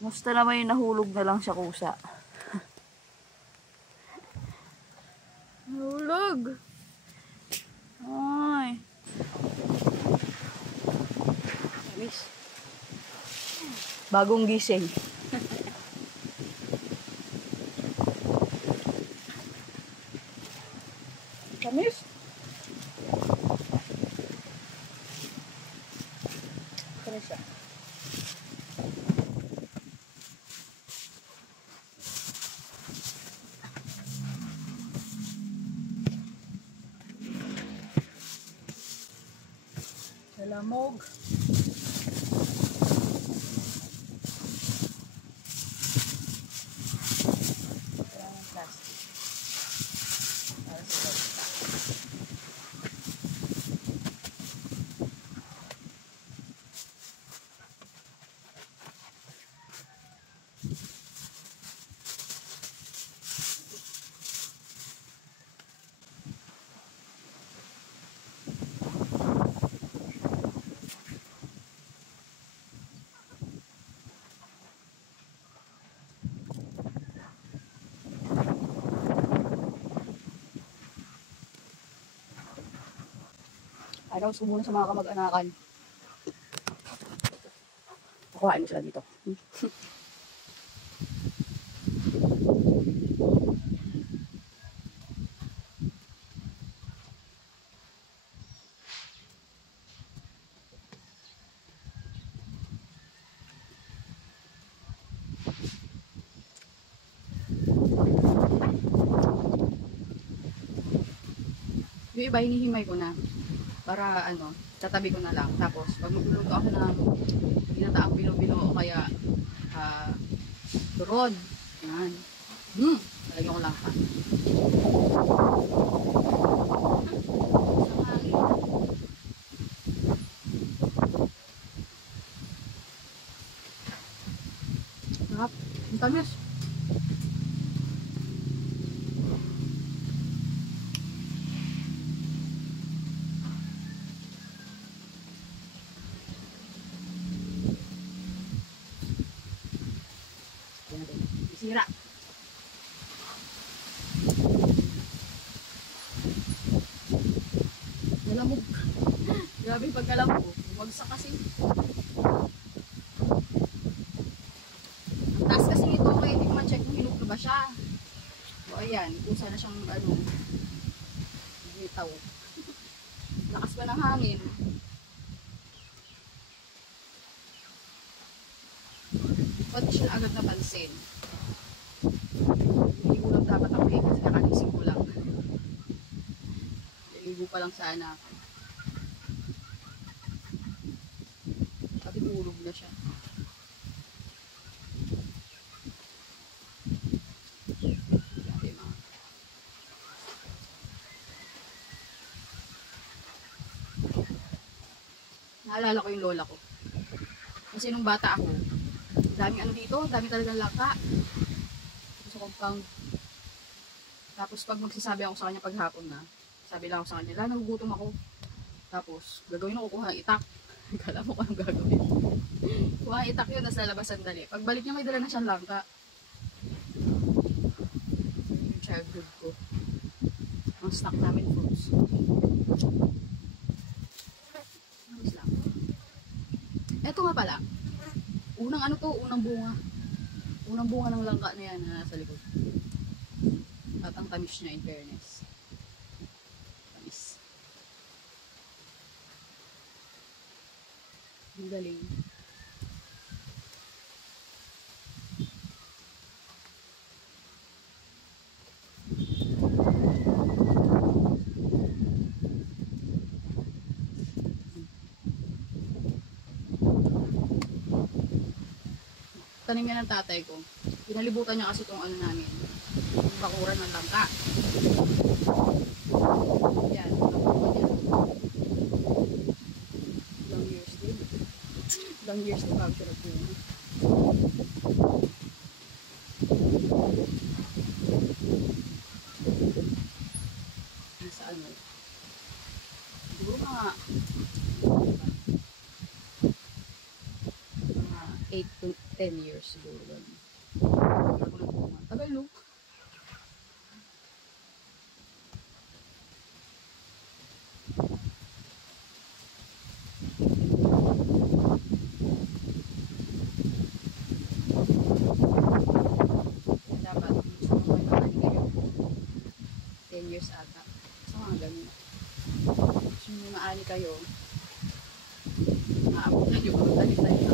Musta naman yung nahulog na lang siya kusa. Nahulog! Ay! Miss. Bagong gising. Kamis? Kamis siya. Salamog. Araw muna sa mga kamag-anakan. Kuhain mo sila dito. Yung iba, hinihimay ko na. Para ano, tatabi ko na lang. Tapos, pag magluluto ako ng ginataang bilo-bilo o kaya turod. Yan. Talagyan ko lang pa. Sarap. Ang tamis. Sira. Nalamog. Grabe yung pagkalamog. Bumagsak kasi. Ang taas kasi nito kaya hindi ko ma-check kung hinug na ba siya. So ayan, kusa na siyang ano, bitaw. Lakas pa ng hangin. Ba't di siya na agad napansin? Hindi ko lang dapat ako kasi nakagising ko lang. Liligo pa lang sana ako. Pati tulog na siya. Naalala ko yung lola ko. Kasi nung bata ako, daming ano dito, dami talagang langka. Sa compound. Tapos pag magsasabi ako sa kanya paghapon na, sabi lang ako sa kanya, nagugutom ako. Tapos, gagawin ako kuha ng itak. Kala mo ko anong gagawin. Kuha ng itak yun, nasa labas sandali. Pagbalik niya, may dala na siyang langka. Yung childhood ko. Ang snack namin fruits. Ayos lang. Eto nga pala. Unang ano to, unang bunga. Unang bunga ng langka na yan na nasa likod. At ang tamis niya in fairness. Tamis. Ang galing. Tanim yan ng tatay ko. Pinalibutan niya kasi itong ano namin. Yung bakuran ng langka. Yan. Long years din. Long years din bago siya nagbunga. Nasa ano? Siguro mga 8 10 years siguro. Tagal, no? Dapat, gusto mo may maani kayo. 10 years ata. So, mga ganun. Gusto mo may maani kayo. Maabot na yung mga tayo na kayo.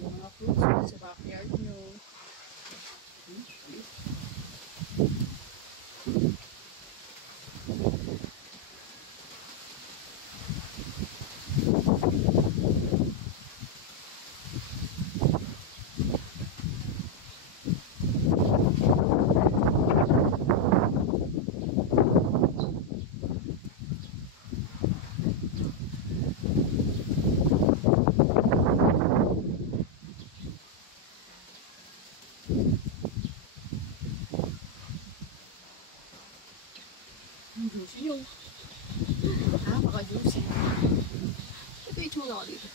Yung mga fruits sa backyard nyo. Juicy yung. Napaka-juicy. Ito yung tsura ko dito.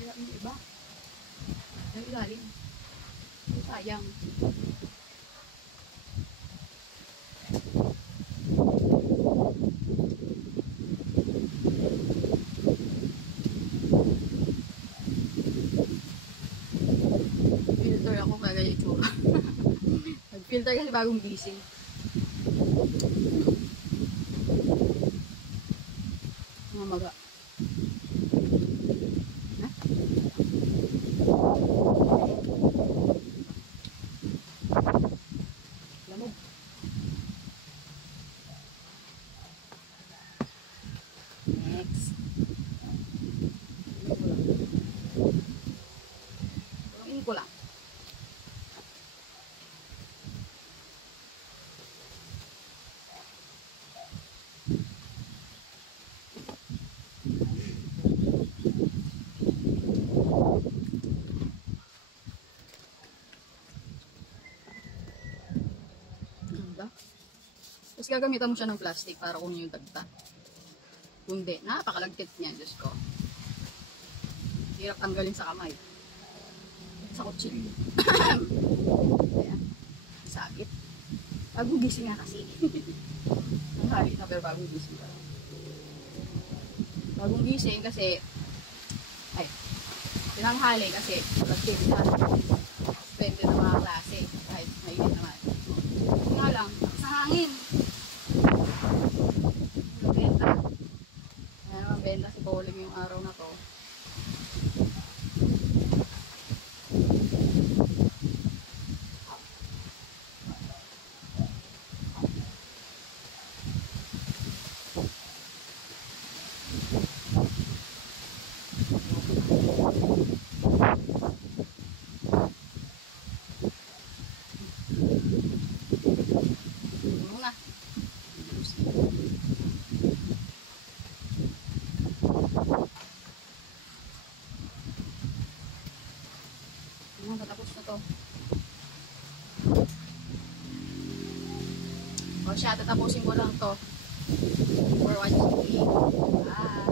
Hirap yung iba. Yung ilalim. Sayang. Filter ako kaya yung tsura. Nag-filter kasi bagong gising. Mga maga. Lamog. Next. Tulungin ko lang. Tapos gagamitan mo siya ng plastic para kung yung dagta. Kundi, napakalagkit niya, Diyos ko. Hirap tanggalin sa kamay. Sa kutsilyo. Ayan. Sakit. Bagong gising nga kasi. Ang hari na pero bagong gising ka. Bagong gising kasi ay, pinanghali kasi lagkit na. Suspended ng mga klase kahit mainit naman. Nga lang, sa hangin. Benta. Ayan naman benta si Bowling yung araw na to. Muna. Tatapos na to. O siya, tatapusin ko lang to. For watching me. Bye.